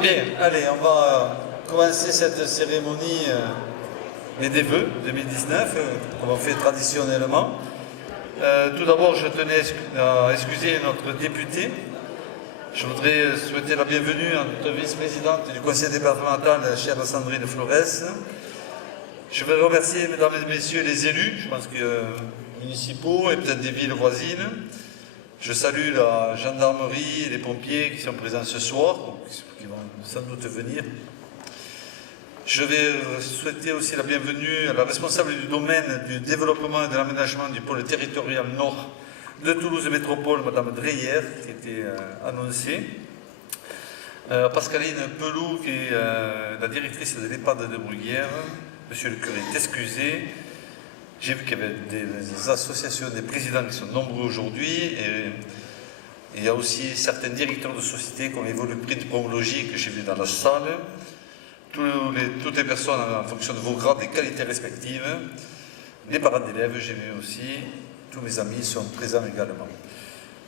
Bien, allez, on va commencer cette cérémonie des vœux 2019, comme on fait traditionnellement. Tout d'abord, je tenais à excuser notre député. Je voudrais souhaiter la bienvenue à notre vice-présidente du conseil départemental, chère Sandrine Flores. Je veux remercier, mesdames et messieurs, les élus, je pense que municipaux et peut-être des villes voisines. Je salue la gendarmerie et les pompiers qui sont présents ce soir, qui vont sans doute venir. Je vais souhaiter aussi la bienvenue à la responsable du domaine du développement et de l'aménagement du pôle territorial nord de Toulouse Métropole, Madame Dreyer, qui était annoncée. Pascaline Pelou, qui est la directrice de l'EHPAD de Bruguière. Monsieur le curé est excusé. J'ai vu qu'il y avait des associations, des présidents qui sont nombreux aujourd'hui, et il y a aussi certains directeurs de sociétés qui ont évolué le prix de promologie que j'ai vu dans la salle. Toutes les personnes en fonction de vos grades et qualités respectives. Les parents d'élèves, j'ai vu aussi. Tous mes amis sont présents également.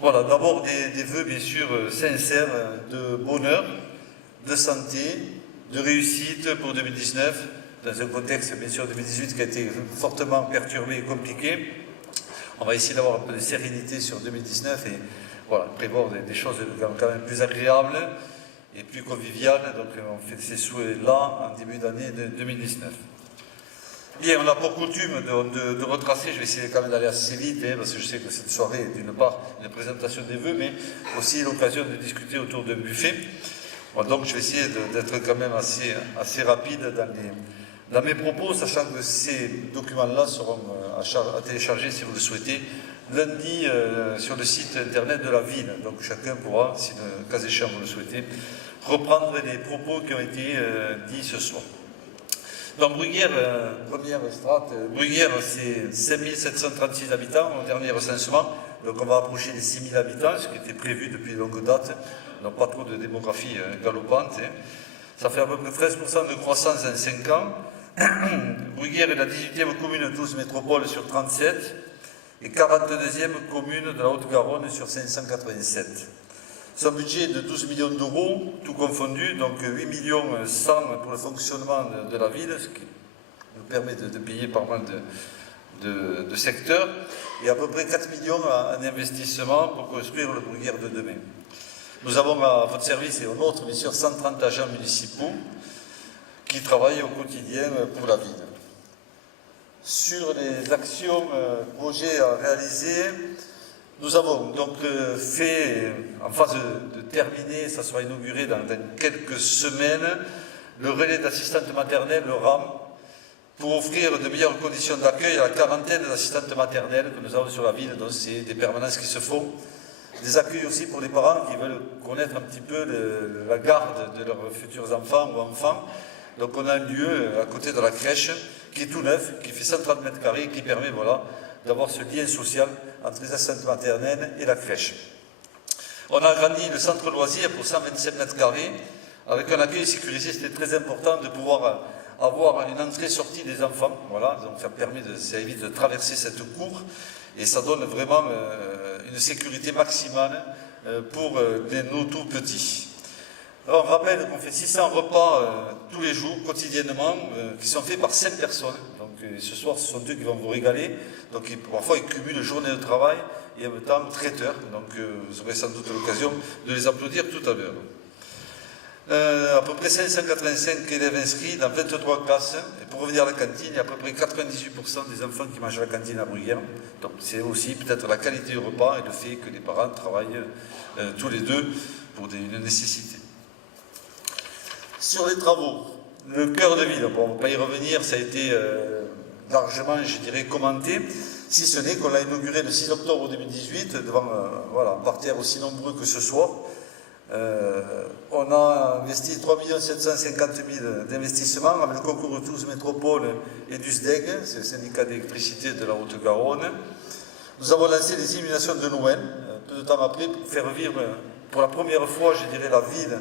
Voilà, d'abord des vœux bien sûr sincères de bonheur, de santé, de réussite pour 2019. Dans un contexte, bien sûr, 2018 qui a été fortement perturbé et compliqué. On va essayer d'avoir un peu de sérénité sur 2019 et voilà, prévoir des choses quand même plus agréables et plus conviviales. Donc on fait ces souhaits-là en début d'année 2019. Bien, on a pour coutume de retracer, je vais essayer quand même d'aller assez vite, parce que je sais que cette soirée est d'une part une présentation des vœux, mais aussi l'occasion de discuter autour d'un buffet. Bon, donc je vais essayer d'être quand même assez rapide dans mes propos, sachant que ces documents-là seront à télécharger, si vous le souhaitez, lundi sur le site internet de la ville. Donc chacun pourra, si le cas échéant vous le souhaitez, reprendre les propos qui ont été dits ce soir. Donc Bruguière, première strate, Bruguière c'est 5736 habitants au dernier recensement, donc on va approcher les 6000 habitants, ce qui était prévu depuis longue date, donc pas trop de démographie galopante. Ça fait à peu près 13% de croissance en 5 ans. Bruguière est la 18e commune de Toulouse Métropole sur 37 et 42e commune de la Haute-Garonne sur 587. Son budget est de 12 millions d'euros, tout confondu, donc 8 millions 100 pour le fonctionnement de la ville, ce qui nous permet de payer pas mal de secteurs, et à peu près 4 millions en investissement pour construire le Bruguière de demain. Nous avons à votre service et au nôtre, bien sûr, 130 agents municipaux qui travaillent au quotidien pour la ville. Sur les actions, projets à réaliser, nous avons donc fait, en phase de terminer, ça sera inauguré dans quelques semaines, le relais d'assistantes maternelles, le RAM, pour offrir de meilleures conditions d'accueil à la quarantaine d'assistantes maternelles que nous avons sur la ville. Donc c'est des permanences qui se font. Des accueils aussi pour les parents qui veulent connaître un petit peu la garde de leurs futurs enfants ou enfants. Donc on a un lieu à côté de la crèche qui est tout neuf, qui fait 130 mètres carrés, qui permet voilà, d'avoir ce lien social entre les assistantes maternelles et la crèche. On a agrandi le centre loisir pour 127 mètres carrés, avec un accueil sécurisé. C'était très important de pouvoir avoir une entrée-sortie des enfants. Voilà, donc ça évite de traverser cette cour et ça donne vraiment une sécurité maximale pour nos tout petits. Alors, on rappelle qu'on fait 600 repas tous les jours, quotidiennement, qui sont faits par 5 personnes. Donc ce soir, ce sont eux qui vont vous régaler. Donc parfois, ils cumulent journée de travail et en même temps traiteurs. Donc vous aurez sans doute l'occasion de les applaudir tout à l'heure. À peu près 585 élèves inscrits dans 23 classes. Et pour revenir à la cantine, il y a à peu près 98% des enfants qui mangent à la cantine à Bruguière. Donc c'est aussi peut-être la qualité du repas et le fait que les parents travaillent tous les deux pour une nécessité. Sur les travaux, le cœur de ville, bon, on ne va pas y revenir, ça a été largement, je dirais, commenté, si ce n'est qu'on l'a inauguré le 6 octobre 2018, devant voilà, un parterre aussi nombreux que ce soir. On a investi 3 750 000 d'investissement avec le concours de Toulouse Métropole et du SDEG, c'est le syndicat d'électricité de la Haute-Garonne. Nous avons lancé les illuminations de Noël, peu de temps après, pour faire vivre pour la première fois, je dirais, la ville,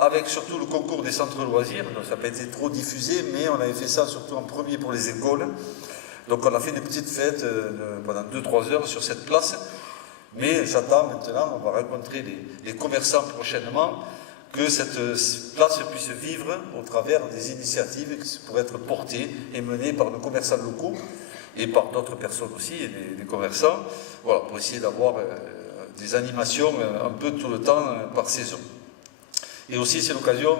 avec surtout le concours des centres loisirs. Donc ça n'a pas été trop diffusé, mais on avait fait ça surtout en premier pour les écoles. Donc on a fait une petite fête pendant 2-3 heures sur cette place. Mais j'attends maintenant, on va rencontrer les commerçants prochainement, que cette place puisse vivre au travers des initiatives qui pourraient être portées et menées par nos commerçants locaux et par d'autres personnes aussi, et des commerçants, voilà, pour essayer d'avoir des animations un peu tout le temps par saison. Et aussi c'est l'occasion,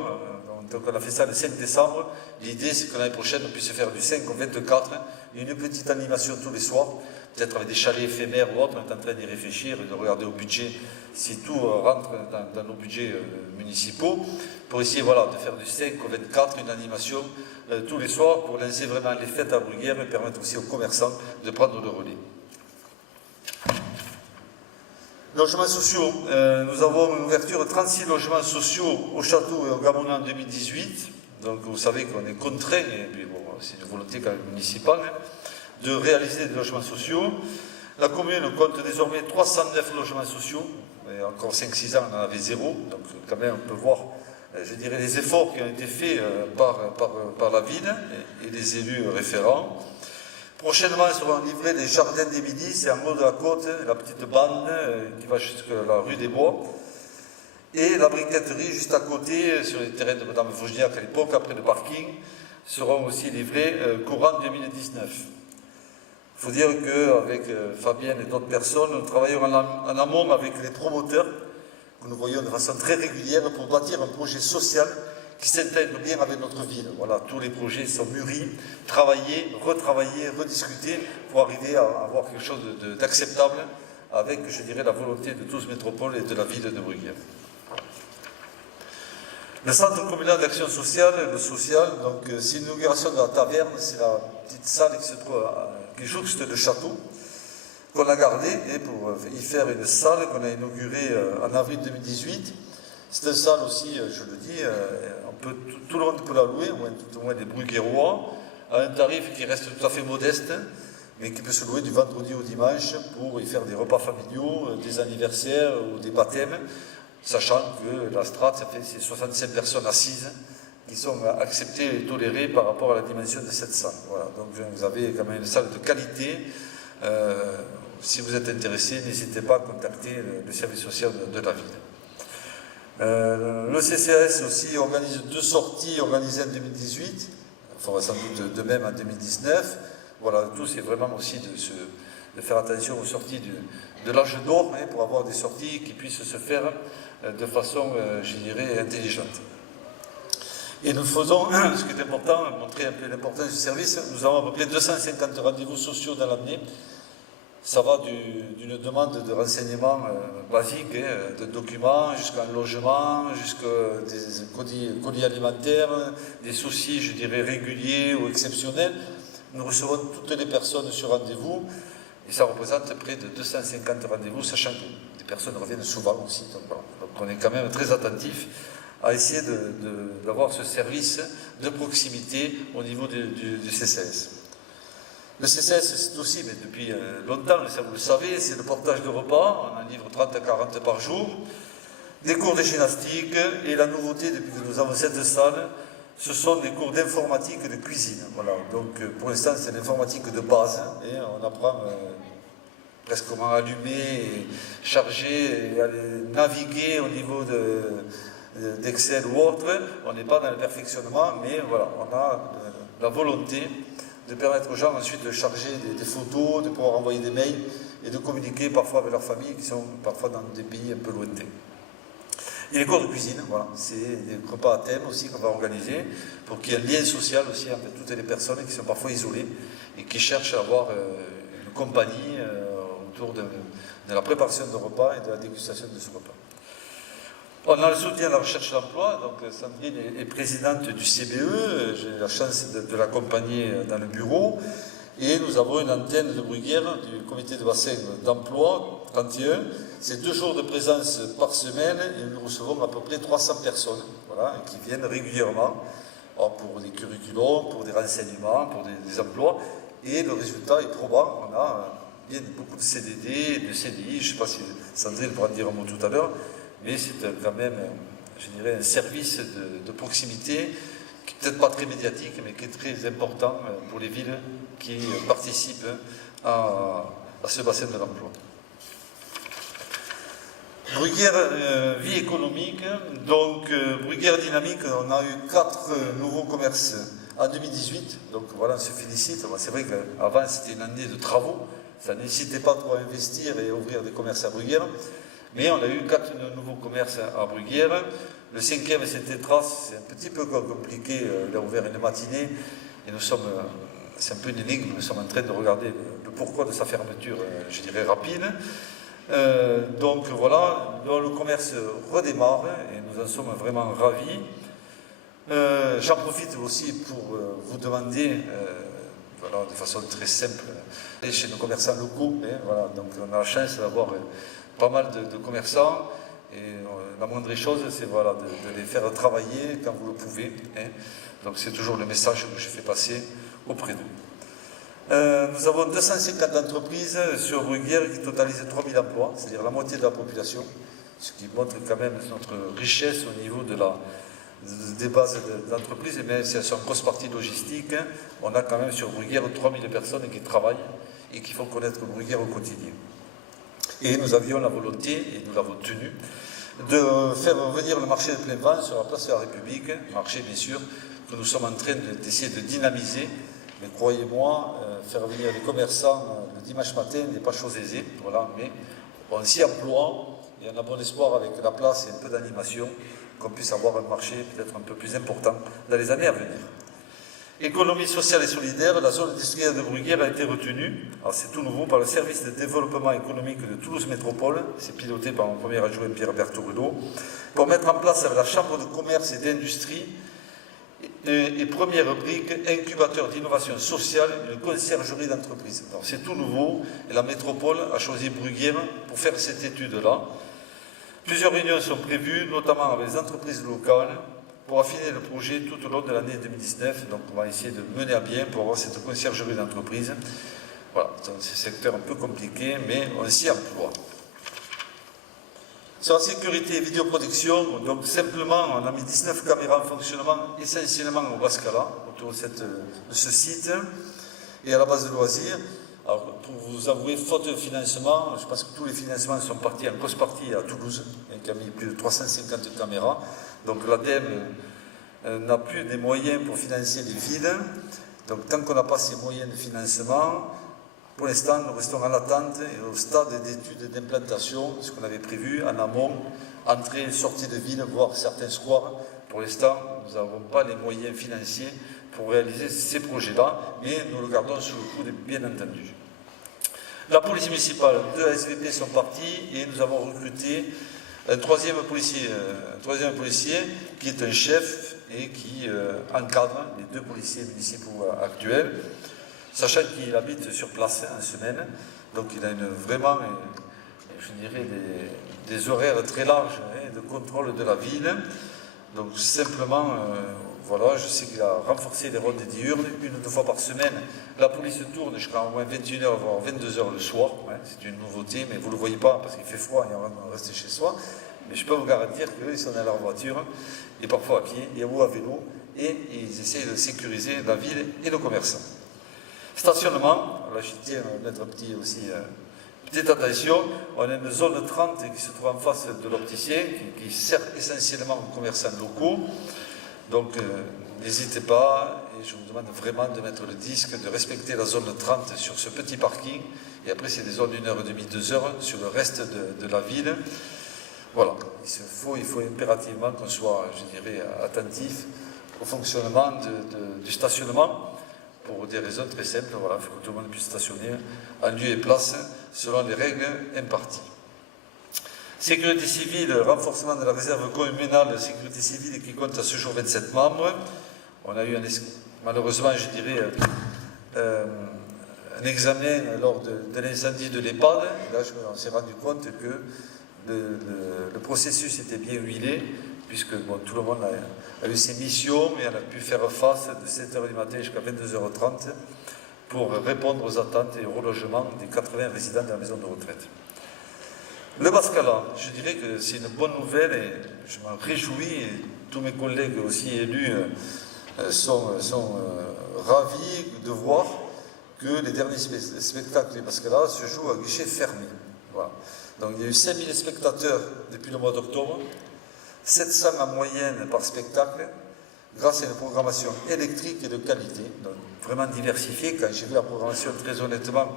donc on a fait ça le 5 décembre, l'idée c'est que l'année prochaine on puisse faire du 5 au 24, une petite animation tous les soirs, peut-être avec des chalets éphémères ou autres, on est en train d'y réfléchir et de regarder au budget, si tout rentre dans nos budgets municipaux, pour essayer voilà, de faire du 5 au 24 une animation tous les soirs pour lancer vraiment les fêtes à Bruguière et permettre aussi aux commerçants de prendre le relais. Logements sociaux, nous avons une ouverture de 36 logements sociaux au château et au Gamonin en 2018. Donc vous savez qu'on est contraint, et puis bon, c'est une volonté quand même municipale, de réaliser des logements sociaux. La commune compte désormais 309 logements sociaux, et encore 5-6 ans on en avait 0, donc quand même on peut voir, je dirais, les efforts qui ont été faits par la ville et les élus référents. Prochainement, seront livrés des jardins des Midis, c'est en haut de la côte, la petite bande qui va jusqu'à la rue des Bois. Et la briqueterie juste à côté, sur les terrains de Mme Fougniac à l'époque, après le parking, seront aussi livrés courant 2019. Il faut dire qu'avec Fabienne et d'autres personnes, nous travaillons en amont avec les promoteurs, que nous voyons de façon très régulière, pour bâtir un projet social qui s'intègre bien avec notre ville. Voilà, tous les projets sont mûris, travaillés, retravaillés, rediscutés, pour arriver à avoir quelque chose d'acceptable avec, je dirais, la volonté de tous métropoles et de la ville de Bruguière. Le centre communal d'action sociale, le social, donc c'est une inauguration de la taverne, c'est la petite salle qui se trouve, qui jouxte le château, qu'on a gardée pour y faire une salle qu'on a inaugurée en avril 2018. C'est une salle aussi, je le dis, tout le monde peut la louer, tout au moins des Bruguérois, à un tarif qui reste tout à fait modeste, mais qui peut se louer du vendredi au dimanche pour y faire des repas familiaux, des anniversaires ou des baptêmes, sachant que la strate, c'est 65 personnes assises qui sont acceptées et tolérées par rapport à la dimension de cette salle. Voilà, donc vous avez quand même une salle de qualité. Si vous êtes intéressé, n'hésitez pas à contacter le service social de la ville. Le CCAS aussi organise 2 sorties organisées en 2018, il faudra sans doute de même en 2019. Voilà, tout c'est vraiment aussi de faire attention aux sorties de l'âge d'or, pour avoir des sorties qui puissent se faire de façon, je dirais, intelligente. Et nous faisons, ce qui est important, montrer un peu l'importance du service, nous avons à peu près 250 rendez-vous sociaux dans l'année. Ça va d'une demande de renseignements basiques, de documents, jusqu'à un logement, jusqu'à des colis alimentaires, des soucis, je dirais, réguliers ou exceptionnels. Nous recevons toutes les personnes sur rendez-vous et ça représente près de 250 rendez-vous, sachant que des personnes reviennent souvent aussi. Donc, voilà. Donc on est quand même très attentifs à essayer d'avoir ce service de proximité au niveau du CCS. Le CCS, c'est aussi, mais depuis longtemps, ça vous le savez, c'est le portage de repas, on en livre 30 à 40 par jour, des cours de gymnastique, et la nouveauté depuis que nous avons cette salle, ce sont des cours d'informatique et de cuisine. Voilà. Donc pour l'instant, c'est l'informatique de base, et on apprend presque comment allumer, et charger, et aller naviguer au niveau d'Excel ou autre. On n'est pas dans le perfectionnement, mais voilà, on a la volonté de permettre aux gens ensuite de charger des photos, de pouvoir envoyer des mails et de communiquer parfois avec leurs familles qui sont parfois dans des pays un peu lointains. Et les cours de cuisine, voilà, c'est des repas à thème aussi qu'on va organiser pour qu'il y ait un lien social aussi entre toutes les personnes qui sont parfois isolées et qui cherchent à avoir une compagnie autour de la préparation de repas et de la dégustation de ce repas. On a le soutien à la recherche d'emploi, donc Sandrine est présidente du CBE, j'ai la chance de l'accompagner dans le bureau, et nous avons une antenne de Bruguière du comité de bassin d'emploi, 31, c'est 2 jours de présence par semaine, et nous recevons à peu près 300 personnes, voilà, qui viennent régulièrement pour des curriculums, pour des renseignements, pour des emplois, et le résultat est probant, on a bien beaucoup de CDD, de CDI, je ne sais pas si Sandrine pourra dire un mot tout à l'heure, mais c'est quand même, je dirais, un service de proximité qui n'est peut-être pas très médiatique, mais qui est très important pour les villes qui participent à ce bassin de l'emploi. Bruguière, vie économique. Donc, Bruguière dynamique, on a eu 4 nouveaux commerces en 2018. Donc voilà, on se félicite. C'est vrai qu'avant, c'était une année de travaux. Ça n'hésitait pas trop à investir et à ouvrir des commerces à Bruguière. Mais on a eu 4 nouveaux commerces à Bruguière. Le 5e, c'était Traces. C'est un petit peu compliqué. Il a ouvert une matinée. Et nous sommes, c'est un peu une énigme. Nous sommes en train de regarder le pourquoi de sa fermeture, je dirais, rapide. Donc voilà, le commerce redémarre et nous en sommes vraiment ravis. J'en profite aussi pour vous demander, voilà, de façon très simple, chez nos commerçants locaux, hein, voilà, donc on a la chance d'avoir pas mal de commerçants et la moindre chose, c'est voilà, de les faire travailler quand vous le pouvez. Hein. Donc c'est toujours le message que je fais passer auprès d'eux. Nous avons 250 entreprises sur Bruguière qui totalisent 3000 emplois, c'est-à-dire la moitié de la population, ce qui montre quand même notre richesse au niveau des bases d'entreprises, mais c'est une grosse partie logistique. On a quand même sur Bruguière 3000 personnes qui travaillent et qui font connaître Bruguière au quotidien. Et nous avions la volonté, et nous l'avons tenue, de faire revenir le marché de plein vent sur la place de la République, marché bien sûr que nous sommes en train d'essayer de dynamiser. Mais croyez-moi, faire venir les commerçants le dimanche matin n'est pas chose aisée, voilà, mais on s'y emploie et on a bon espoir avec la place et un peu d'animation qu'on puisse avoir un marché peut-être un peu plus important dans les années à venir. Économie sociale et solidaire, la zone industrielle de Bruguière a été retenue, c'est tout nouveau, par le service de développement économique de Toulouse Métropole, c'est piloté par mon premier adjoint Pierre-Bert Tourneau, pour mettre en place avec la Chambre de commerce et d'industrie et première brique, incubateur d'innovation sociale, une conciergerie d'entreprise. C'est tout nouveau et la métropole a choisi Bruguière pour faire cette étude-là. Plusieurs réunions sont prévues, notamment avec les entreprises locales, pour affiner le projet tout au long de l'année 2019. Donc on va essayer de mener à bien pour avoir cette conciergerie d'entreprise. Voilà, c'est un secteur un peu compliqué, mais on s'y emploie. Sur la sécurité et vidéoprotection, donc simplement, on a mis 19 caméras en fonctionnement, essentiellement au Bascala, autour de ce site, et à la base de loisirs. Alors, pour vous avouer, faute de financement, je pense que tous les financements sont partis en grosse partie à Toulouse, qui a mis plus de 350 caméras. Donc l'ADEME n'a plus des moyens pour financer les villes. Donc tant qu'on n'a pas ces moyens de financement, pour l'instant, nous restons en attente et au stade d'études d'implantation, ce qu'on avait prévu en amont, entrée et sortie de ville, voire certains squares. Pour l'instant, nous n'avons pas les moyens financiers pour réaliser ces projets-là, mais nous le gardons sous le coude, bien entendu. La police municipale, 2 ASVP sont partis et nous avons recruté un troisième policier qui est un chef et qui encadre les 2 policiers municipaux actuels. Sachant qu'il habite sur place en semaine, donc il a vraiment, je dirais, des horaires très larges de contrôle de la ville. Donc simplement, voilà, je sais qu'il a renforcé les rondes diurnes, 1 ou 2 fois par semaine. La police tourne jusqu'à au moins 21h, voire 22h le soir. C'est une nouveauté, mais vous ne le voyez pas parce qu'il fait froid et on va rester chez soi. Mais je peux vous garantir qu'ils sont dans leur voiture, et parfois à pied, ou à vélo, et ils essayent de sécuriser la ville et le commerçant. Stationnement, là je tiens à mettre petite attention, on a une zone 30 qui se trouve en face de l'opticien, qui sert essentiellement aux commerçants locaux, donc n'hésitez pas, et je vous demande vraiment de mettre le disque, de respecter la zone 30 sur ce petit parking, et après c'est des zones 1h30, 2h sur le reste de la ville. Voilà, il faut impérativement qu'on soit, je dirais, attentif au fonctionnement du stationnement, pour des raisons très simples. Voilà, il faut que tout le monde puisse stationner en lieu et place selon les règles imparties. Sécurité civile, renforcement de la réserve communale de sécurité civile qui compte à ce jour 27 membres. On a eu malheureusement, je dirais, un examen lors de l'incendie de l'EHPAD. Là, on s'est rendu compte que le processus était bien huilé, puisque bon, tout le monde a eu ses missions, mais on a pu faire face de 7h du matin jusqu'à 22h30 pour répondre aux attentes et au relogement des 80 résidents de la maison de retraite. Le Bascala, je dirais que c'est une bonne nouvelle et je m'en réjouis, et tous mes collègues aussi élus sont ravis de voir que les derniers spectacles du Bascala se jouent à guichet fermé. Voilà. Donc il y a eu 5000 spectateurs depuis le mois d'octobre, 700 en moyenne par spectacle, grâce à une programmation électrique et de qualité, donc vraiment diversifiée. Quand j'ai vu la programmation, très honnêtement,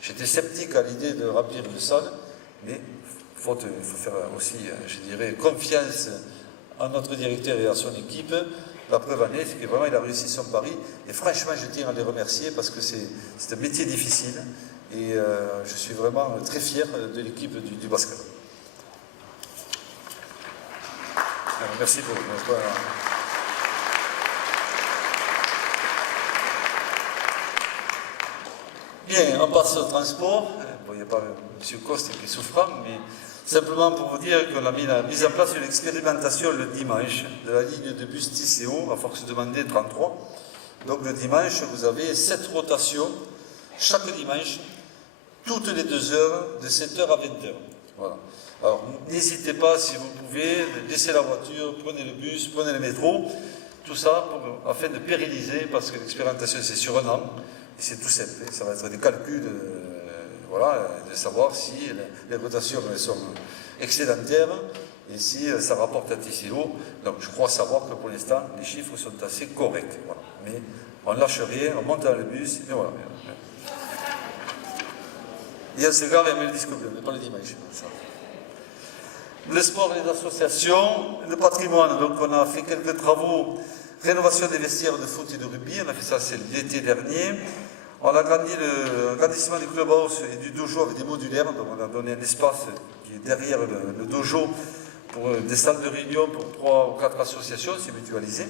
j'étais sceptique à l'idée de remplir une salle, mais il faut faire aussi, je dirais, confiance à notre directeur et à son équipe. La preuve en est, c'est que vraiment il a réussi son pari. Et franchement, je tiens à les remercier parce que c'est un métier difficile. Et je suis vraiment très fier de l'équipe du basket. Alors, merci beaucoup. Bien, on passe au transport. Bon, il n'y a pas M. Coste qui est souffrant, mais simplement pour vous dire qu'on a mis en place une expérimentation le dimanche de la ligne de bus TCO, à force de demander 33. Donc le dimanche, vous avez 7 rotations, chaque dimanche, toutes les 2 heures, de 7h à 20h. Voilà. Alors n'hésitez pas, si vous pouvez, laissez la voiture, prenez le bus, prenez le métro, tout ça afin de pérenniser, parce que l'expérimentation c'est sur un an, et c'est tout simple, ça va être des calculs, voilà, de savoir si les rotations sont excédentaires et si ça rapporte à TCO. Donc je crois savoir que pour l'instant, les chiffres sont assez corrects. Voilà. Mais on ne lâche rien, on monte dans le bus, et voilà. Il y a ce gars qui aime le disque bleu, mais pas le dimanche. Ça. Le sport et les associations, le patrimoine, donc on a fait quelques travaux, rénovation des vestiaires de foot et de rugby, on a fait ça c'est l'été dernier. On a agrandi l'agrandissement du clubhouse et du dojo avec des modulaires, donc on a donné un espace qui est derrière le dojo pour des salles de réunion pour 3 ou 4 associations, c'est mutualisé.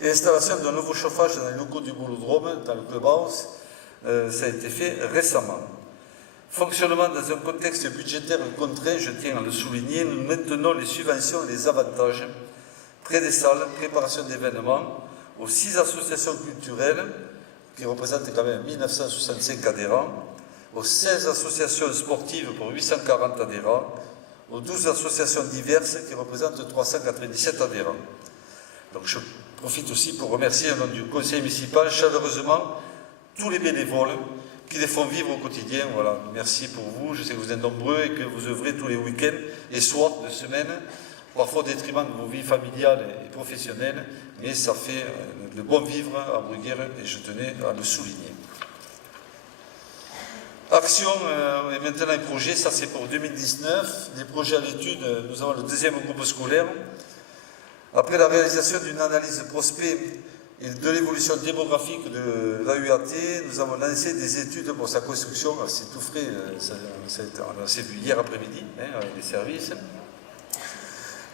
Et l'installation d'un nouveau chauffage dans les locaux du Boulodrome, dans le clubhouse, ça a été fait récemment. Fonctionnement dans un contexte budgétaire contraint, je tiens à le souligner, nous maintenons les subventions et les avantages près des salles, préparation d'événements, aux 6 associations culturelles, qui représentent quand même 1965 adhérents, aux 16 associations sportives pour 840 adhérents, aux 12 associations diverses qui représentent 397 adhérents. Donc je profite aussi pour remercier au nom du conseil municipal chaleureusement tous les bénévoles qui les font vivre au quotidien. Voilà, merci pour vous, je sais que vous êtes nombreux et que vous œuvrez tous les week-ends et soirs de semaine, parfois au détriment de vos vies familiales et professionnelles, mais ça fait le bon vivre à Bruguière et je tenais à le souligner. Action et maintenant les projets, ça c'est pour 2019. Les projets à l'étude, nous avons le 2e groupe scolaire. Après la réalisation d'une analyse prospect et de l'évolution démographique de l'AUAT, nous avons lancé des études pour sa construction. C'est tout frais, on s'est vu hier après-midi avec les services.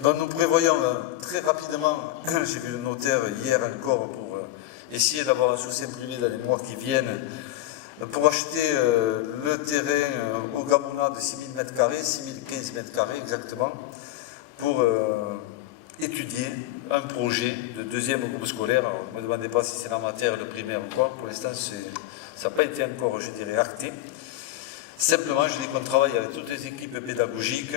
Donc nous prévoyons très rapidement, j'ai vu le notaire hier encore pour essayer d'avoir un sous imprimé dans les mois qui viennent, pour acheter le terrain au Gamouna de 6000 m², 6015 m² exactement, pour étudier un projet de 2e groupe scolaire. Alors, ne me demandez pas si c'est la matière, le primaire ou quoi, pour l'instant ça n'a pas été encore, je dirais, acté. Simplement, je dis qu'on travaille avec toutes les équipes pédagogiques,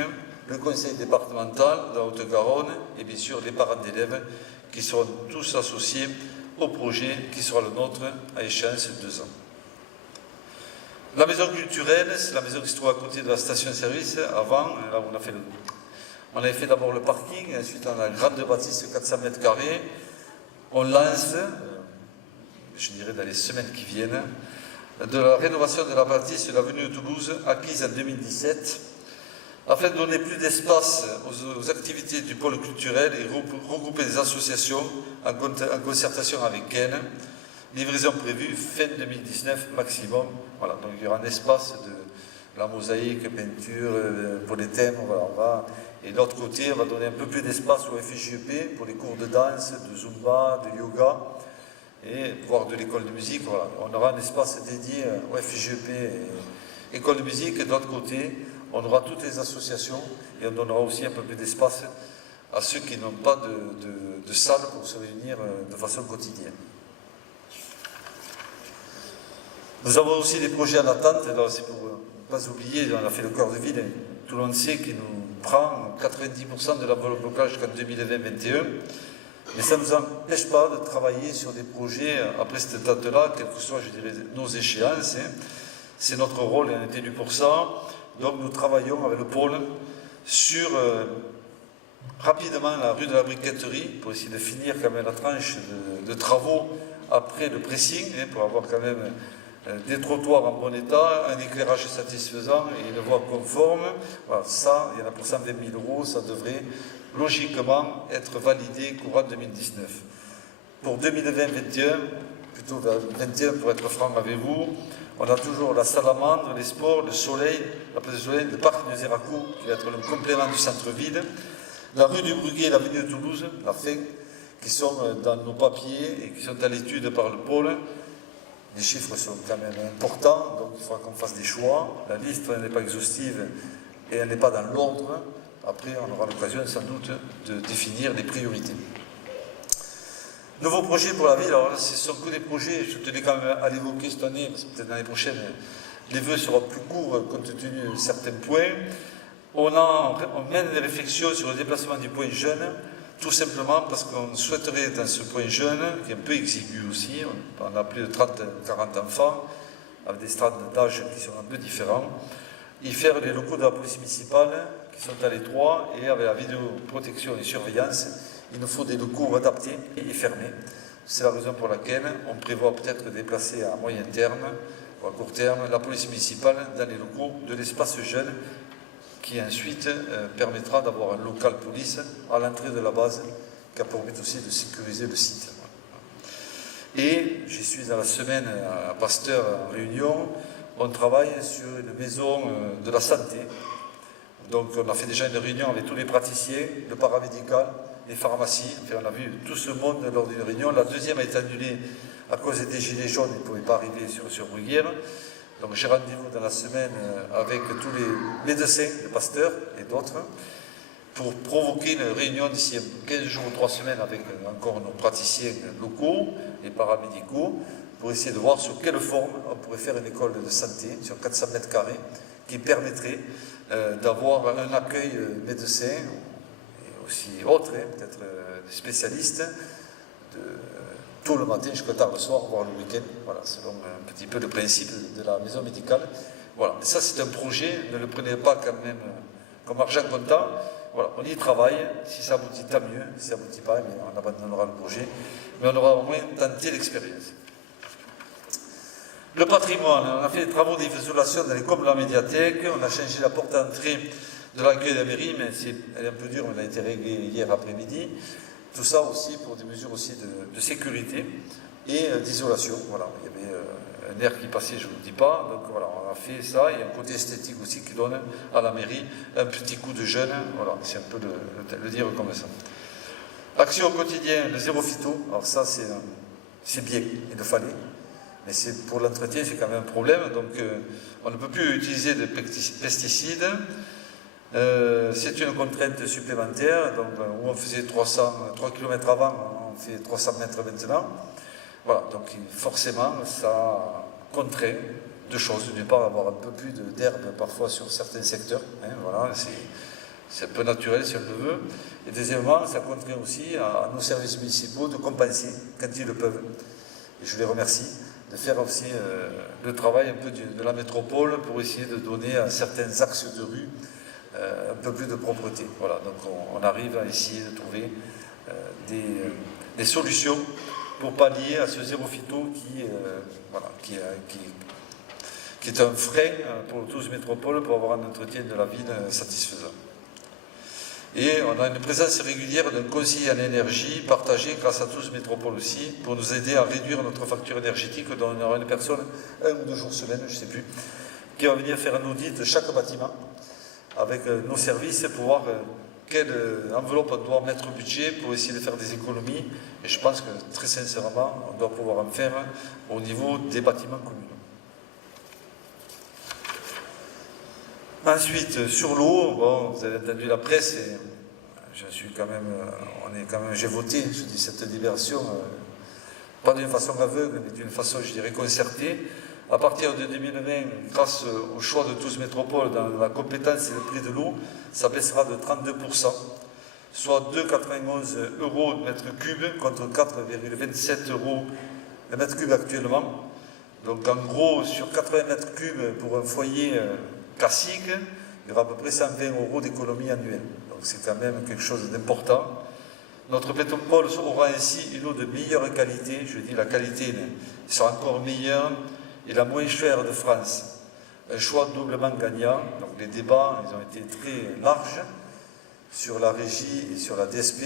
le conseil départemental de la Haute-Garonne et bien sûr les parents d'élèves qui seront tous associés au projet qui sera le nôtre à échéance de 2 ans. La maison culturelle, c'est la maison qui se trouve à côté de la station-service. Avant, là on avait fait d'abord le parking, ensuite on a la grande bâtisse de 400 m². On lance, je dirais dans les semaines qui viennent, de la rénovation de la bâtisse de l'avenue de Toulouse, acquise en 2017, afin de donner plus d'espace aux activités du pôle culturel et regrouper des associations en concertation avec elles. Livraison prévue fin 2019 maximum. Voilà, donc il y aura un espace de la mosaïque, peinture, pour les thèmes. Voilà, et de l'autre côté, on va donner un peu plus d'espace au FJEP pour les cours de danse, de zumba, de yoga, et voire de l'école de musique. Voilà. On aura un espace dédié au FJEP et école de musique, et de l'autre côté, on aura toutes les associations et on donnera aussi un peu plus d'espace à ceux qui n'ont pas de salle pour se réunir de façon quotidienne. Nous avons aussi des projets en attente, c'est pour ne pas oublier, on a fait le cœur de ville, tout le monde sait qu'il nous prend 90% de l'enveloppe locale jusqu'en 2020-2021, mais ça ne nous empêche pas de travailler sur des projets après cette date-là, quelles que soient, je dirais, nos échéances. C'est notre rôle et on est élu pour ça. Donc nous travaillons avec le pôle sur rapidement la rue de la Briqueterie pour essayer de finir quand même la tranche de travaux après le pressing, pour avoir quand même des trottoirs en bon état, un éclairage satisfaisant et une voie conforme. Voilà, ça, il y en a pour 120 000 €, ça devrait logiquement être validé courant 2019. Pour 2020-2021, plutôt 2021 pour être franc avec vous, on a toujours la salamandre, les sports, le soleil, la place du soleil, le parc de Zéraco, qui va être le complément du centre-ville, la rue du Bruguier et l'avenue de Toulouse, la fin, qui sont dans nos papiers et qui sont à l'étude par le pôle. Les chiffres sont quand même importants, donc il faudra qu'on fasse des choix. La liste n'est pas exhaustive et elle n'est pas dans l'ordre. Après, on aura l'occasion sans doute de définir des priorités. Nouveau projet pour la ville, alors là, ce sont que des projets, je tenais quand même à l'évoquer cette année, parce que peut-être l'année prochaine, les vœux seront plus courts compte tenu de certains points. On mène des réflexions sur le déplacement du point jeune, tout simplement parce qu'on souhaiterait, dans ce point jeune, qui est un peu exigu aussi, on a plus de 30-40 enfants, avec des strates d'âge qui sont un peu différents, y faire les locaux de la police municipale, qui sont à l'étroit, et avec la vidéoprotection et surveillance, il nous faut des locaux adaptés et fermés. C'est la raison pour laquelle on prévoit peut-être de déplacer à moyen terme, ou à court terme, la police municipale dans les locaux de l'espace jeune, qui ensuite permettra d'avoir un local police à l'entrée de la base, qui a pour but aussi de sécuriser le site. Et je suis dans la semaine à Pasteur en réunion, on travaille sur une maison de la santé. Donc on a fait déjà une réunion avec tous les praticiens, le paramédical, les pharmacies, enfin, on a vu tout ce monde lors d'une réunion. La deuxième a été annulée à cause des gilets jaunes, ils ne pouvaient pas arriver sur Bruguière. Donc j'ai rendez-vous dans la semaine avec tous les médecins, les pasteurs et d'autres, pour provoquer une réunion d'ici 15 jours ou 3 semaines avec encore nos praticiens locaux et paramédicaux, pour essayer de voir sur quelle forme on pourrait faire une école de santé sur 400 mètres carrés qui permettrait d'avoir un accueil médecin et aussi autres, peut-être des spécialistes, tôt le matin jusqu'à tard le soir, voire le week-end, voilà, selon un petit peu le principe de la maison médicale. Voilà, mais ça c'est un projet, ne le prenez pas quand même comme argent comptant. Voilà, on y travaille, si ça aboutit tant mieux, si ça aboutit pas, on abandonnera le projet, mais on aura au moins tenté l'expérience. Le patrimoine, on a fait des travaux d'isolation dans les combles de la médiathèque, on a changé la porte d'entrée de l'accueil de la mairie, mais elle est un peu dure, mais elle a été réglée hier après-midi. Tout ça aussi pour des mesures aussi de sécurité et d'isolation. Voilà, il y avait un air qui passait, je ne vous le dis pas, donc voilà, on a fait ça, et un côté esthétique aussi qui donne à la mairie un petit coup de jeune, voilà, c'est un peu le dire comme ça. Action au quotidien, le zéro phyto, alors ça c'est bien, il le fallait. Mais pour l'entretien, c'est quand même un problème. Donc, on ne peut plus utiliser de pesticides. C'est une contrainte supplémentaire. Donc, où on faisait 3 km avant, on fait 300 mètres maintenant. Voilà. Donc, forcément, ça contraint deux choses. D'une part, avoir un peu plus d'herbe parfois sur certains secteurs. Hein, voilà, c'est un peu naturel si on le veut. Et deuxièmement, ça contraint aussi à nos services municipaux de compenser quand ils le peuvent. Et je les remercie de faire aussi le travail un peu de la métropole pour essayer de donner à certains axes de rue un peu plus de propreté. Voilà, donc on arrive à essayer de trouver des solutions pour pallier à ce zéro phyto qui est un frein pour tous métropoles pour avoir un entretien de la ville satisfaisant. Et on a une présence régulière d'un conseiller en énergie partagé grâce à tous métropoles aussi, pour nous aider à réduire notre facture énergétique, dont on aura une personne, 1 ou 2 jours semaine, je ne sais plus, qui va venir faire un audit de chaque bâtiment avec nos services pour voir quelle enveloppe on doit mettre au budget pour essayer de faire des économies. Et je pense que très sincèrement, on doit pouvoir en faire au niveau des bâtiments communaux. Ensuite, sur l'eau, bon, vous avez entendu la presse, et j'ai voté, je dis cette libération, pas d'une façon aveugle, mais d'une façon, je dirais, concertée. À partir de 2020, grâce au choix de tous métropoles dans la compétence et le prix de l'eau, ça baissera de 32%, soit 2,91 € le mètre cube contre 4,27 € le mètre cube actuellement. Donc en gros, sur 80 mètres cubes pour un foyer classique, il y aura à peu près 120 € d'économie annuelle. Donc c'est quand même quelque chose d'important. Notre métropole aura ainsi une eau de meilleure qualité, je dis la qualité sera encore meilleure et la moins chère de France. Un choix doublement gagnant. Donc les débats ils ont été très larges sur la régie et sur la DSP.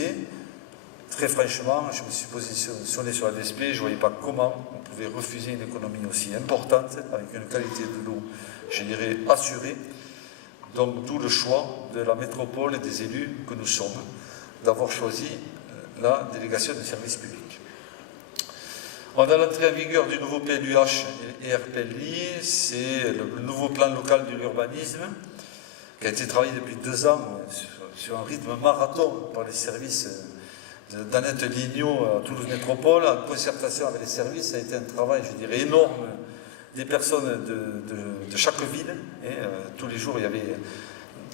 Très franchement, je me suis positionné sur la DSP, je ne voyais pas comment on pouvait refuser une économie aussi importante avec une qualité de l'eau, je dirais, assurée. Donc d'où le choix de la métropole et des élus que nous sommes d'avoir choisi la délégation des services publics. On a l'entrée en vigueur du nouveau PLUH et RPLI, c'est le nouveau plan local de l'urbanisme qui a été travaillé depuis 2 ans sur un rythme marathon par les services d'Annette Lignot à Toulouse Métropole, en concertation avec les services. Ça a été un travail, je dirais, énorme des personnes de chaque ville. Et, tous les jours, il y avait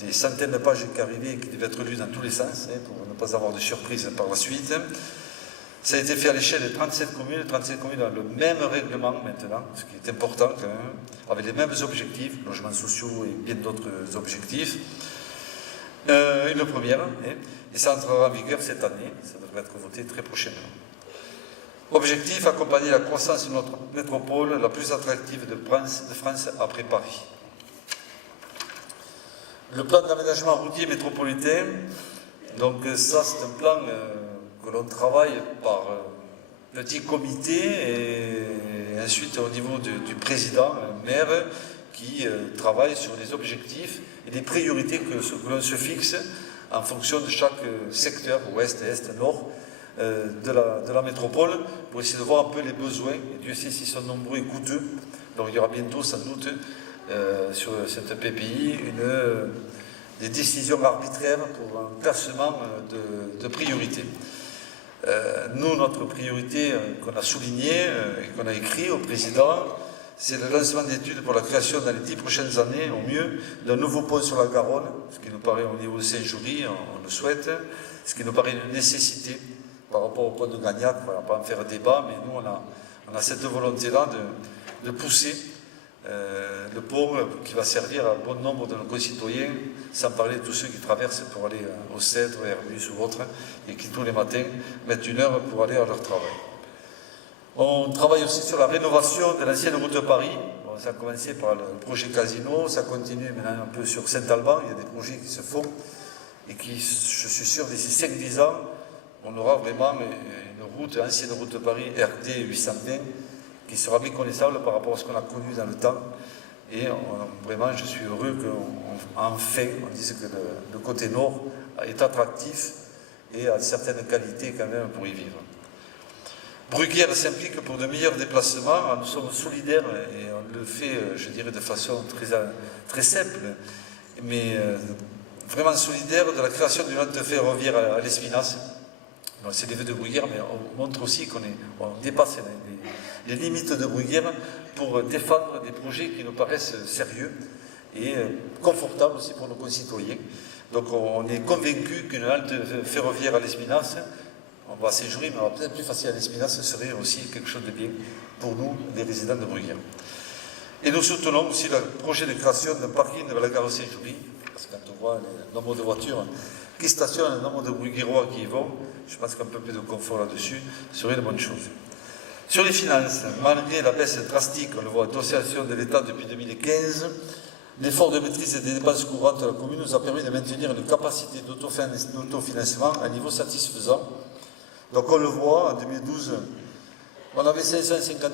des centaines de pages qui arrivaient et qui devaient être lues dans tous les sens, pour ne pas avoir de surprises par la suite. Ça a été fait à l'échelle de 37 communes. 37 communes ont le même règlement maintenant, ce qui est important quand même, avec les mêmes objectifs, logements sociaux et bien d'autres objectifs. Une première, et ça entrera en vigueur cette année, ça devrait être voté très prochainement. Objectif, accompagner la croissance de notre métropole la plus attractive de France après Paris. Le plan d'aménagement routier métropolitain, donc ça c'est un plan que l'on travaille par petit comité et ensuite au niveau du président, maire, qui travaille sur les objectifs et les priorités que l'on se fixe en fonction de chaque secteur, ouest, est, nord, de la métropole, pour essayer de voir un peu les besoins. Et Dieu sait s'ils sont nombreux et coûteux. Donc il y aura bientôt sans doute sur cette PPI des décisions arbitraires pour un classement de priorités. Nous, notre priorité qu'on a soulignée et qu'on a écrit au président, c'est le lancement d'études pour la création dans les 10 prochaines années, au mieux, d'un nouveau pont sur la Garonne, ce qui nous paraît au niveau de Saint-Jury, on le souhaite, ce qui nous paraît une nécessité par rapport au pont de Gagnac. On ne va pas en faire débat, mais nous, on a cette volonté-là de pousser le pont qui va servir à un bon nombre de nos concitoyens, sans parler de tous ceux qui traversent pour aller au Cèdre, Airbus ou autre, et qui tous les matins mettent 1 heure pour aller à leur travail. On travaille aussi sur la rénovation de l'ancienne route de Paris. Bon, ça a commencé par le projet Casino, ça continue maintenant un peu sur Saint-Alban. Il y a des projets qui se font et qui, je suis sûr, d'ici 5-10 ans, on aura vraiment une ancienne route de Paris RD 820 qui sera méconnaissable par rapport à ce qu'on a connu dans le temps. Et vraiment, je suis heureux qu'enfin, on dise que le côté nord est attractif et a certaines qualités quand même pour y vivre. Bruguière s'implique pour de meilleurs déplacements. Nous sommes solidaires et on le fait, je dirais, de façon très simple, mais vraiment solidaire de la création d'une halte ferroviaire à l'Espinasse. C'est les vœux de Bruguière, mais on montre aussi qu'on dépasse les limites de Bruguière pour défendre des projets qui nous paraissent sérieux et confortables aussi pour nos concitoyens. Donc on est convaincu qu'une halte ferroviaire à l'Espinasse, on va s'éjouir, mais on va peut-être plus facile à l'Espinasse, ce serait aussi quelque chose de bien pour nous, les résidents de Bruguière. Et nous soutenons aussi le projet de création d'un parking de la gare Saint-Jury, parce que quand on voit le nombre de voitures qui stationnent, le nombre de Bruguiérois qui y vont, je pense qu'un peu plus de confort là-dessus serait une bonne chose. Sur les finances, malgré la baisse drastique, on le voit, d'oscillation de l'État depuis 2015, l'effort de maîtrise des dépenses courantes de la commune nous a permis de maintenir une capacité d'autofinancement à un niveau satisfaisant. Donc on le voit, en 2012, on avait 550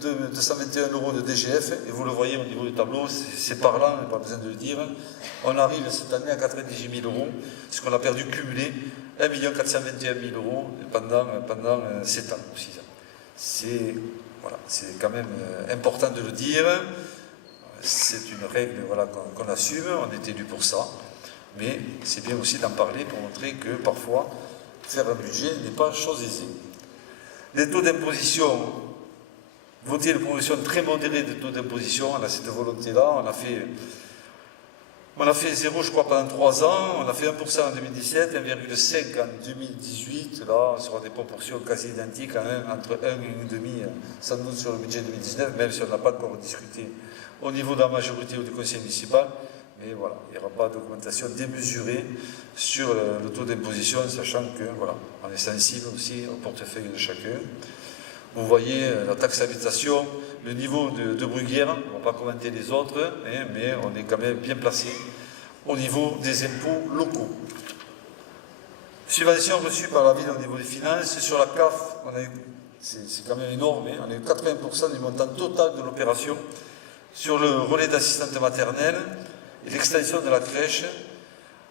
221 € de DGF, et vous le voyez au niveau du tableau, c'est parlant, pas besoin de le dire. On arrive cette année à 98 000 €, ce qu'on a perdu cumulé, 1 421 000 € pendant 7 ans ou 6 ans. C'est quand même important de le dire, c'est une règle qu'on assume, on est élu pour ça, mais c'est bien aussi d'en parler pour montrer que parfois, faire un budget n'est pas chose aisée. Les taux d'imposition, voter une progression très modérée des taux d'imposition, on a cette volonté-là, on a fait 0, je crois, pendant 3 ans, on a fait 1% en 2017, 1,5% en 2018, là, on sera des proportions quasi identiques, entre 1 et 1,5%, sans doute sur le budget 2019, même si on n'a pas encore discuté au niveau de la majorité ou du conseil municipal. Mais voilà, il n'y aura pas d'augmentation démesurée sur le taux d'imposition, sachant que voilà, on est sensible aussi au portefeuille de chacun. Vous voyez la taxe d'habitation, le niveau de Bruguière, on ne va pas commenter les autres, hein, mais on est quand même bien placé au niveau des impôts locaux. Subventions reçues par la ville au niveau des finances. Sur la CAF, c'est quand même énorme, hein, on a eu 80% du montant total de l'opération. Sur le relais d'assistante maternelle et l'extension de la crèche,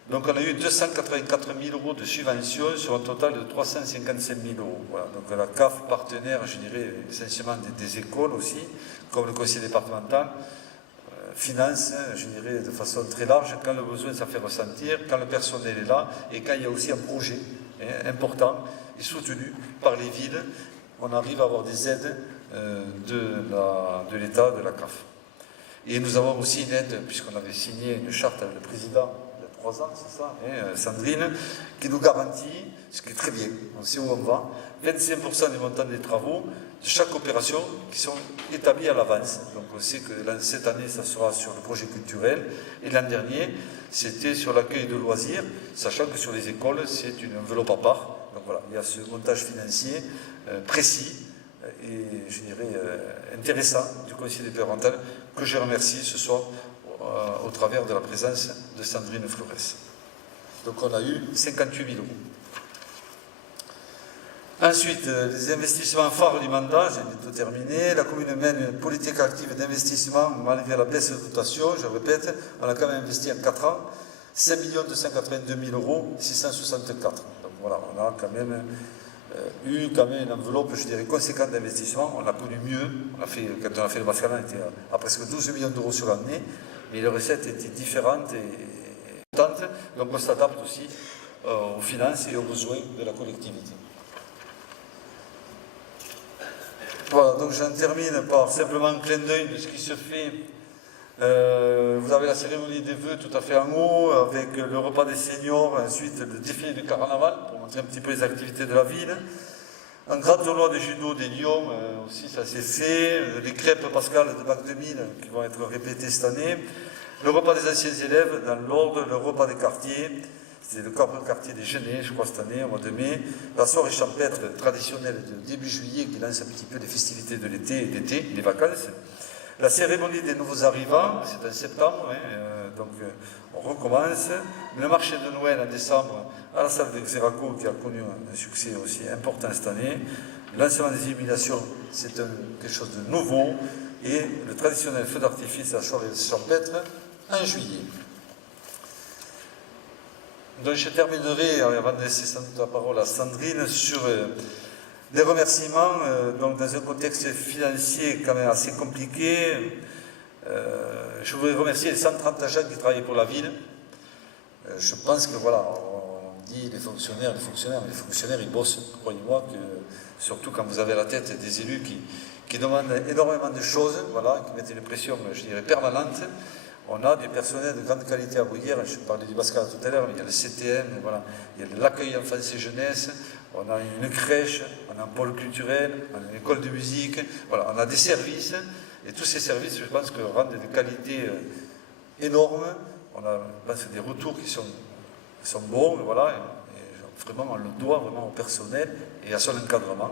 donc on a eu 284 000 € de subventions sur un total de 355 000 €. Voilà. Donc la CAF partenaire, je dirais, essentiellement des écoles aussi, comme le conseil départemental, finance, je dirais, de façon très large, quand le besoin ça fait ressentir, quand le personnel est là, et quand il y a aussi un projet important et soutenu par les villes, on arrive à avoir des aides de l'État, de la CAF. Et nous avons aussi une aide, puisqu'on avait signé une charte avec le président il y a 3 ans, c'est ça, Sandrine, qui nous garantit, ce qui est très bien, on sait où on va, 25% du montant des travaux de chaque opération qui sont établis à l'avance. Donc on sait que cette année, ça sera sur le projet culturel, et l'an dernier, c'était sur l'accueil de loisirs, sachant que sur les écoles, c'est une enveloppe à part. Donc voilà, il y a ce montage financier précis et, je dirais, intéressant du conseil départemental, que je remercie ce soir au travers de la présence de Sandrine Flores. Donc on a eu 58 000 €. Ensuite, les investissements phares du mandat, j'ai bientôt terminé. La commune mène une politique active d'investissement malgré la baisse de dotation. Je répète, on a quand même investi en 4 ans 5 282 000 €, 664. Donc voilà, on a quand même eu une enveloppe, je dirais, conséquente d'investissement. On l'a connu mieux. Quand on a fait le Bascalan, on était à presque 12 millions d'euros sur l'année, mais les recettes étaient différentes et importantes. Donc on s'adapte aussi aux finances et aux besoins de la collectivité. Voilà, donc j'en termine par simplement un clin d'œil de ce qui se fait. Vous avez la cérémonie des vœux tout à fait en haut, avec le repas des seniors, ensuite le défilé du carnaval, pour montrer un petit peu les activités de la ville. Un grand tournoi de judo des Lions, aussi ça s'est fait. Les crêpes Pascal de Bac 2000 qui vont être répétées cette année. Le repas des anciens élèves dans l'ordre, le repas des quartiers. C'est le quartier des Genêts, je crois, cette année, au mois de mai. La soirée champêtre traditionnelle de début juillet qui lance un petit peu les festivités de l'été et d'été, les vacances. La cérémonie des nouveaux arrivants, c'est en septembre, donc on recommence. Le marché de Noël en décembre à la salle de Xeraco qui a connu un succès aussi important cette année. Le lancement des illuminations, c'est quelque chose de nouveau. Et le traditionnel feu d'artifice à la soirée champêtre en juillet. Donc je terminerai, avant de laisser sans doute la parole à Sandrine, sur des remerciements, donc dans un contexte financier quand même assez compliqué. Je voudrais remercier les 130 agents qui travaillent pour la ville. Je pense que voilà, on dit les fonctionnaires, mais les fonctionnaires ils bossent, croyez-moi, que surtout quand vous avez à la tête des élus qui demandent énormément de choses, voilà, qui mettent une pression, je dirais, permanente. On a du personnel de grande qualité à Bruguière, je parlais du Bascalan tout à l'heure, mais il y a le CTM, voilà, il y a l'accueil enfance et jeunesse, on a une crèche, on a un pôle culturel, on a une école de musique, voilà, on a des services, et tous ces services, je pense, que rendent des qualités énormes, on a, je pense, des retours qui sont bons, voilà, et vraiment on le doit vraiment au personnel et à son encadrement.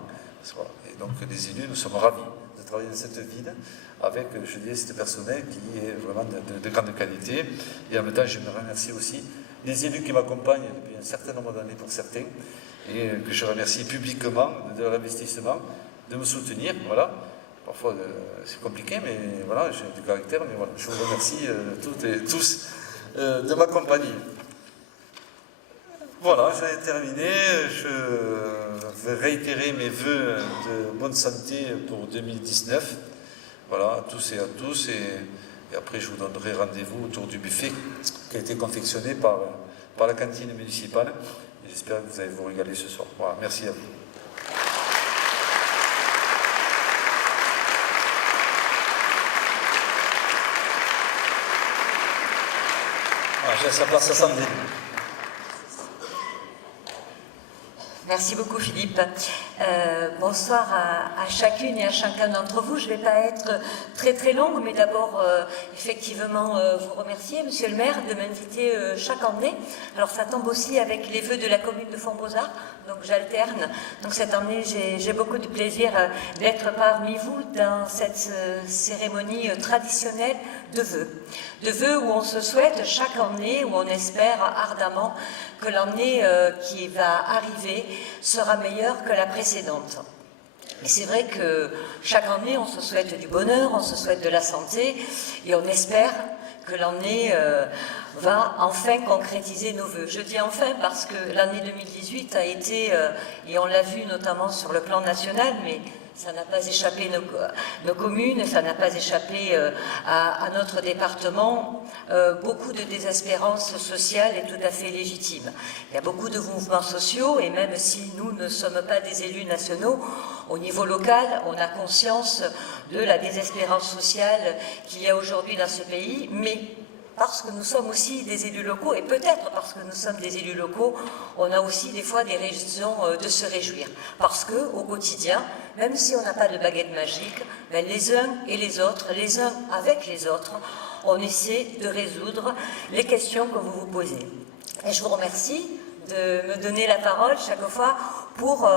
Voilà. Et donc les élus, nous sommes ravis de travailler dans cette ville avec, je dis, ce personnel qui est vraiment de grande qualité. Et en même temps, je me remercie aussi les élus qui m'accompagnent depuis un certain nombre d'années pour certains, et que je remercie publiquement de leur investissement, de me soutenir, voilà. Parfois, c'est compliqué, mais voilà, j'ai du caractère, mais voilà, je vous remercie toutes et tous de m'accompagner. Voilà, j'en ai terminé. Je vais réitérer mes vœux de bonne santé pour 2019. Voilà, à tous et à tous. Et après, je vous donnerai rendez-vous autour du buffet qui a été confectionné par la cantine municipale. J'espère que vous allez vous régaler ce soir. Voilà, merci à vous. Voilà, je laisse la place à Sandrine. Merci beaucoup Philippe. Bonsoir à chacune et à chacun d'entre vous. Je ne vais pas être très longue, mais d'abord effectivement vous remercier, Monsieur le maire, de m'inviter chaque année. Alors ça tombe aussi avec les vœux de la commune de Fontbozard, donc j'alterne. Donc cette année j'ai beaucoup de plaisir d'être parmi vous dans cette cérémonie traditionnelle de vœux. De vœux où on se souhaite chaque année, où on espère ardemment que l'année qui va arriver sera meilleure que la précédente. Et c'est vrai que chaque année, on se souhaite du bonheur, on se souhaite de la santé, et on espère que l'année va enfin concrétiser nos vœux. Je dis enfin parce que l'année 2018 a été, et on l'a vu notamment sur le plan national, mais ça n'a pas échappé nos communes, ça n'a pas échappé à notre département. Beaucoup de désespérance sociale est tout à fait légitime. Il y a beaucoup de mouvements sociaux et même si nous ne sommes pas des élus nationaux, au niveau local, on a conscience de la désespérance sociale qu'il y a aujourd'hui dans ce pays, mais parce que nous sommes aussi des élus locaux, et peut-être parce que nous sommes des élus locaux, on a aussi des fois des raisons de se réjouir. Parce qu'au quotidien, même si on n'a pas de baguette magique, ben les uns et les autres, les uns avec les autres, on essaie de résoudre les questions que vous vous posez. Et je vous remercie de me donner la parole chaque fois pour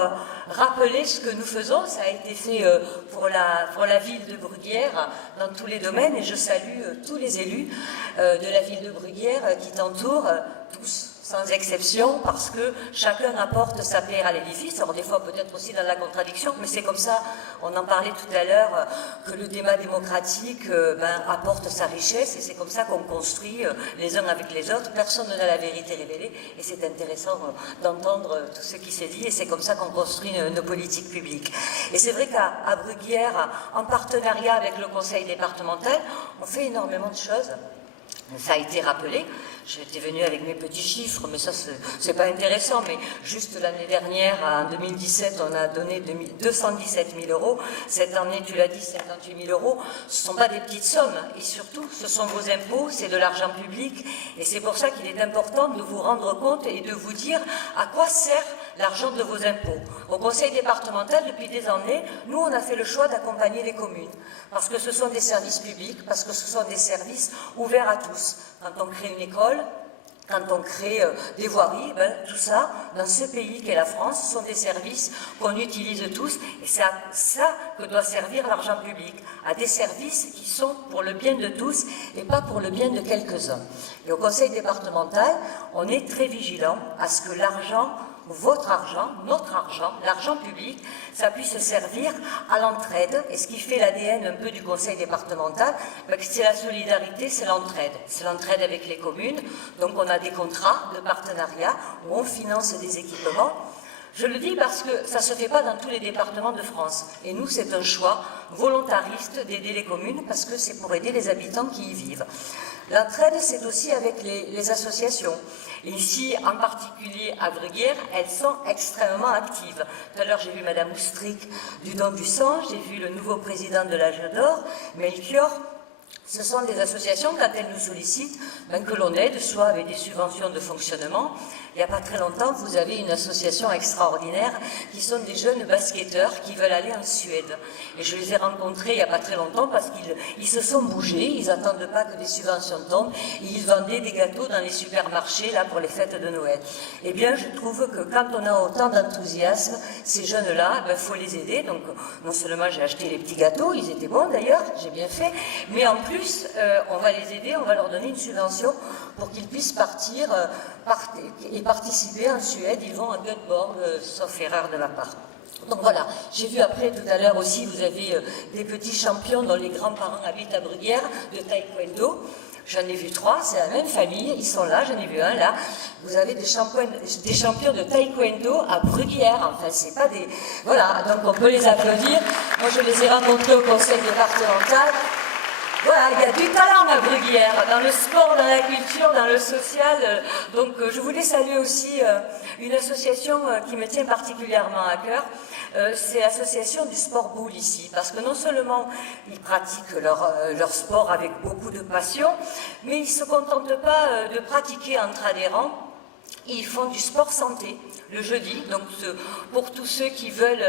rappeler ce que nous faisons. Ça a été fait pour la ville de Bruguière dans tous les domaines et je salue tous les élus de la ville de Bruguière qui t'entourent, tous sans exception, parce que chacun apporte sa pierre à l'édifice. Alors des fois peut-être aussi dans la contradiction, mais c'est comme ça, on en parlait tout à l'heure, que le débat démocratique apporte sa richesse et c'est comme ça qu'on construit les uns avec les autres. Personne n'a la vérité révélée et c'est intéressant d'entendre tout ce qui s'est dit et c'est comme ça qu'on construit nos politiques publiques. Et c'est vrai qu'à Bruguière, en partenariat avec le conseil départemental, on fait énormément de choses. Ça a été rappelé, j'étais venue avec mes petits chiffres, mais ça c'est pas intéressant, mais juste l'année dernière, en 2017, on a donné 217 000 euros, cette année, tu l'as dit, 58 000 euros, ce ne sont pas des petites sommes, et surtout, ce sont vos impôts, c'est de l'argent public, et c'est pour ça qu'il est important de vous rendre compte et de vous dire à quoi sert l'argent de vos impôts. Au conseil départemental, depuis des années, nous, on a fait le choix d'accompagner les communes, parce que ce sont des services publics, parce que ce sont des services ouverts à tous. Quand on crée une école, quand on crée des voiries, tout ça, dans ce pays qu'est la France, ce sont des services qu'on utilise tous, et c'est à ça que doit servir l'argent public, à des services qui sont pour le bien de tous et pas pour le bien de quelques-uns. Et au conseil départemental, on est très vigilant à ce que l'argent, votre argent, notre argent, l'argent public, ça puisse servir à l'entraide. Et ce qui fait l'ADN un peu du conseil départemental, c'est la solidarité, c'est l'entraide. C'est l'entraide avec les communes. Donc on a des contrats de partenariat où on finance des équipements. Je le dis parce que ça ne se fait pas dans tous les départements de France. Et nous, c'est un choix volontariste d'aider les communes parce que c'est pour aider les habitants qui y vivent. L'entraide, c'est aussi avec les associations. Et ici, en particulier à Bruguière, elles sont extrêmement actives. Tout à l'heure, j'ai vu Madame Oustric du Don du Sang, j'ai vu le nouveau président de l'Âge d'Or, Melchior. Ce sont des associations, quand elles nous sollicitent, que l'on aide, soit avec des subventions de fonctionnement. Il n'y a pas très longtemps, vous avez une association extraordinaire qui sont des jeunes basketteurs qui veulent aller en Suède. Et je les ai rencontrés il n'y a pas très longtemps parce qu'ils se sont bougés, ils n'attendent pas que des subventions tombent, et ils vendaient des gâteaux dans les supermarchés là pour les fêtes de Noël. Eh bien, je trouve que quand on a autant d'enthousiasme, ces jeunes-là, il faut les aider. Donc, non seulement j'ai acheté les petits gâteaux, ils étaient bons d'ailleurs, j'ai bien fait, mais en plus, on va les aider, on va leur donner une subvention pour qu'ils puissent partir et participer en Suède. Ils vont à Göteborg, sauf erreur de ma part. Donc voilà, j'ai vu après tout à l'heure aussi, vous avez des petits champions dont les grands-parents habitent à Bruguière, de taekwondo. J'en ai vu 3, c'est la même famille, ils sont là, j'en ai vu un là. Vous avez des champions de taekwondo à Bruguière, enfin c'est pas des... Voilà, donc on peut les applaudir. Moi je les ai rencontrés au conseil départemental. Voilà, il y a du talent à Bruguière, dans le sport, dans la culture, dans le social. Donc je voulais saluer aussi une association qui me tient particulièrement à cœur. C'est l'association du sport boule ici, parce que non seulement ils pratiquent leur sport avec beaucoup de passion, mais ils ne se contentent pas de pratiquer entre adhérents. Ils font du sport santé le jeudi, donc pour tous ceux qui veulent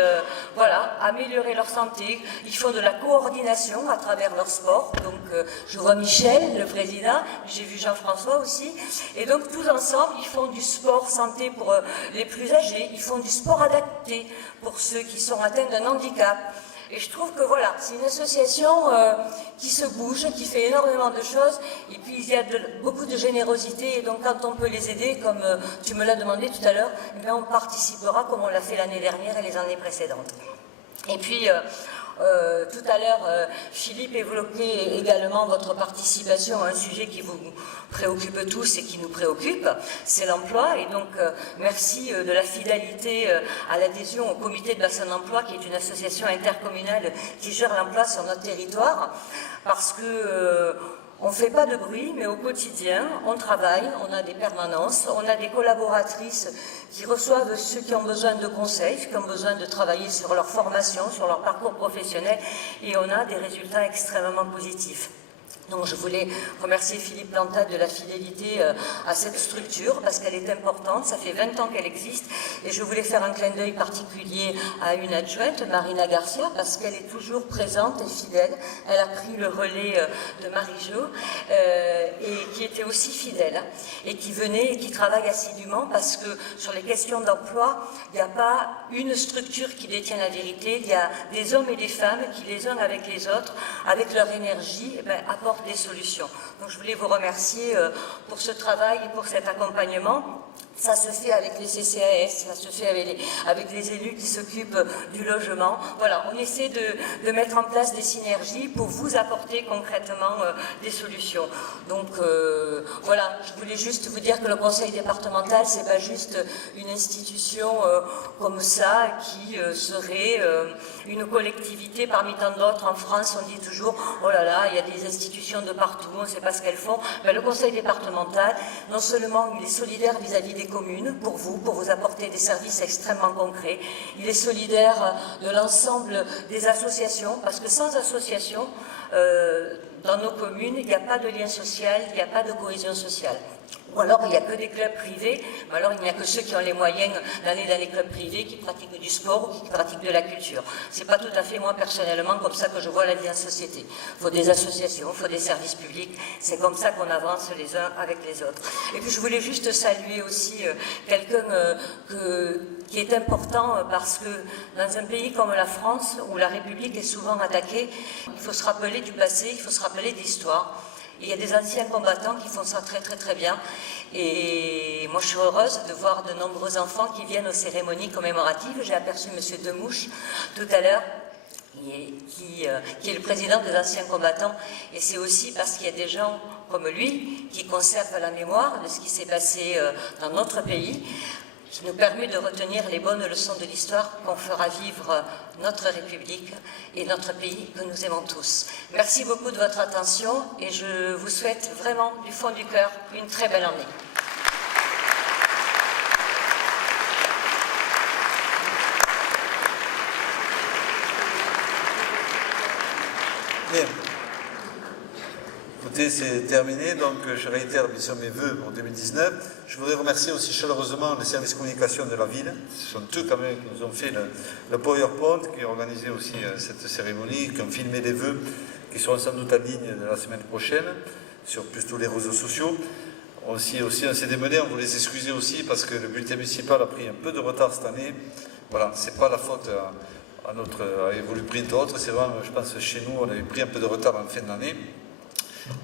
voilà, améliorer leur santé, ils font de la coordination à travers leur sport. Donc je vois Michel, le président, j'ai vu Jean-François aussi, et donc tous ensemble, ils font du sport santé pour les plus âgés, ils font du sport adapté pour ceux qui sont atteints d'un handicap. Et je trouve que voilà, c'est une association qui se bouge, qui fait énormément de choses, et puis il y a beaucoup de générosité, et donc quand on peut les aider, comme tu me l'as demandé tout à l'heure, eh bien on participera comme on l'a fait l'année dernière et les années précédentes. Et puis, tout à l'heure, Philippe évoquait également votre participation à un sujet qui vous préoccupe tous et qui nous préoccupe, c'est l'emploi. Et donc, merci de la fidélité à l'adhésion au comité de bassin d'emploi, qui est une association intercommunale qui gère l'emploi sur notre territoire, parce que on ne fait pas de bruit, mais au quotidien, on travaille, on a des permanences, on a des collaboratrices qui reçoivent ceux qui ont besoin de conseils, qui ont besoin de travailler sur leur formation, sur leur parcours professionnel, et on a des résultats extrêmement positifs. Donc je voulais remercier Philippe Planta de la fidélité à cette structure parce qu'elle est importante, ça fait 20 ans qu'elle existe et je voulais faire un clin d'œil particulier à une adjointe, Marina Garcia, parce qu'elle est toujours présente et fidèle. Elle a pris le relais de Marie-Jo et qui était aussi fidèle et qui venait et qui travaille assidûment parce que sur les questions d'emploi, il n'y a pas une structure qui détient la vérité, il y a des hommes et des femmes qui les uns avec les autres, avec leur énergie, apportent des solutions. Donc je voulais vous remercier pour ce travail et pour cet accompagnement. Ça se fait avec les CCAS, ça se fait avec les élus qui s'occupent du logement. Voilà, on essaie de mettre en place des synergies pour vous apporter concrètement des solutions. Donc voilà, je voulais juste vous dire que le conseil départemental, c'est pas juste une institution comme ça qui serait une collectivité parmi tant d'autres. En France, on dit toujours, oh là là, il y a des institutions de partout, on ne sait pas ce qu'elles font. Mais le conseil départemental, non seulement il est solidaire vis-à-vis des communes, pour vous apporter des services extrêmement concrets. Il est solidaire de l'ensemble des associations, parce que sans association, dans nos communes, il n'y a pas de lien social, il n'y a pas de cohésion sociale. Ou alors il n'y a que des clubs privés, mais alors il n'y a que ceux qui ont les moyens d'aller dans les clubs privés, qui pratiquent du sport ou qui pratiquent de la culture. C'est pas tout à fait moi personnellement comme ça que je vois la vie en société. Il faut des associations, il faut des services publics, c'est comme ça qu'on avance les uns avec les autres. Et puis je voulais juste saluer aussi quelqu'un qui est important parce que dans un pays comme la France, où la République est souvent attaquée, il faut se rappeler du passé, il faut se rappeler de l'histoire. Il y a des anciens combattants qui font ça très très très bien et moi je suis heureuse de voir de nombreux enfants qui viennent aux cérémonies commémoratives. J'ai aperçu M. Demouche tout à l'heure qui est le président des anciens combattants et c'est aussi parce qu'il y a des gens comme lui qui conservent la mémoire de ce qui s'est passé dans notre pays, qui nous permet de retenir les bonnes leçons de l'histoire qu'on fera vivre notre République et notre pays que nous aimons tous. Merci beaucoup de votre attention et je vous souhaite vraiment du fond du cœur une très belle année. Bien. Écoutez, c'est terminé, donc je réitère bien sûr mes vœux pour 2019. Je voudrais remercier aussi chaleureusement les services communication de la ville. Ce sont eux quand même qui nous ont fait le PowerPoint, qui ont organisé aussi cette cérémonie, qui ont filmé les vœux, qui seront sans doute en ligne de la semaine prochaine, sur plus tous les réseaux sociaux. Aussi on s'est démené, on voulait s'excuser aussi parce que le bulletin municipal a pris un peu de retard cette année. Voilà, c'est pas la faute à Evoluprint ou autre, c'est vraiment, je pense, chez nous, on avait pris un peu de retard en fin d'année.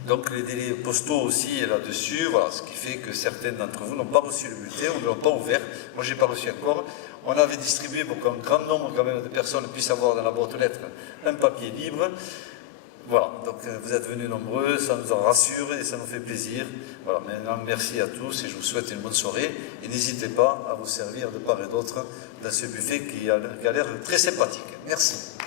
Donc les délais postaux aussi là-dessus, voilà, ce qui fait que certains d'entre vous n'ont pas reçu le bulletin, on ne l'a pas ouvert, moi je n'ai pas reçu encore. On avait distribué pour qu'un grand nombre quand même de personnes puissent avoir dans la boîte aux lettres un papier libre. Voilà, donc vous êtes venus nombreux, ça nous en rassure et ça nous fait plaisir. Voilà, maintenant merci à tous et je vous souhaite une bonne soirée. Et n'hésitez pas à vous servir de part et d'autre dans ce buffet qui a l'air très sympathique. Merci.